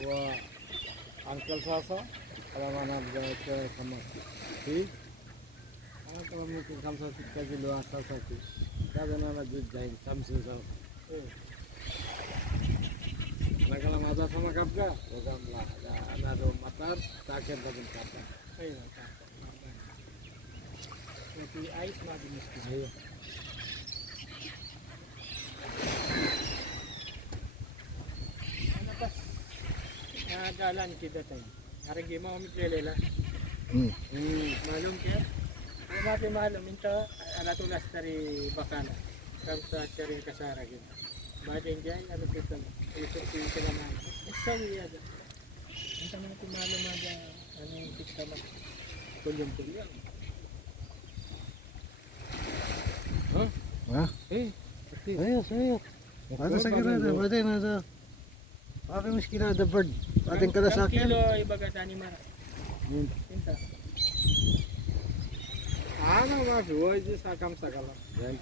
अंकल Sasa kalau mana berada sama si kalau mungkin kamu sakit kaji luar sakit kalau nama jujain samsu sama nah kalau ada sama kapga bukan lah ada do matar takkan dapat kata Tapi ais madinis ko. ayo Ano pas? Nagalan kita tayo. Harang mo kami kilela. Malum kaya? Ano mati malum ito alatulas tari bakala. Kamsa sharing kasara gid. Badeng jay ano kita. Ito si naman. Isa wiya. Ito naman ti malum ada ano yung tiksa ma. Tulyong-tulyong. ayo ayo ada segera ada ada apa muskilah ada bird ada yang kada sakit Kilo ibaga tani mara. Pinta. ano ma hoje sakam sakala yan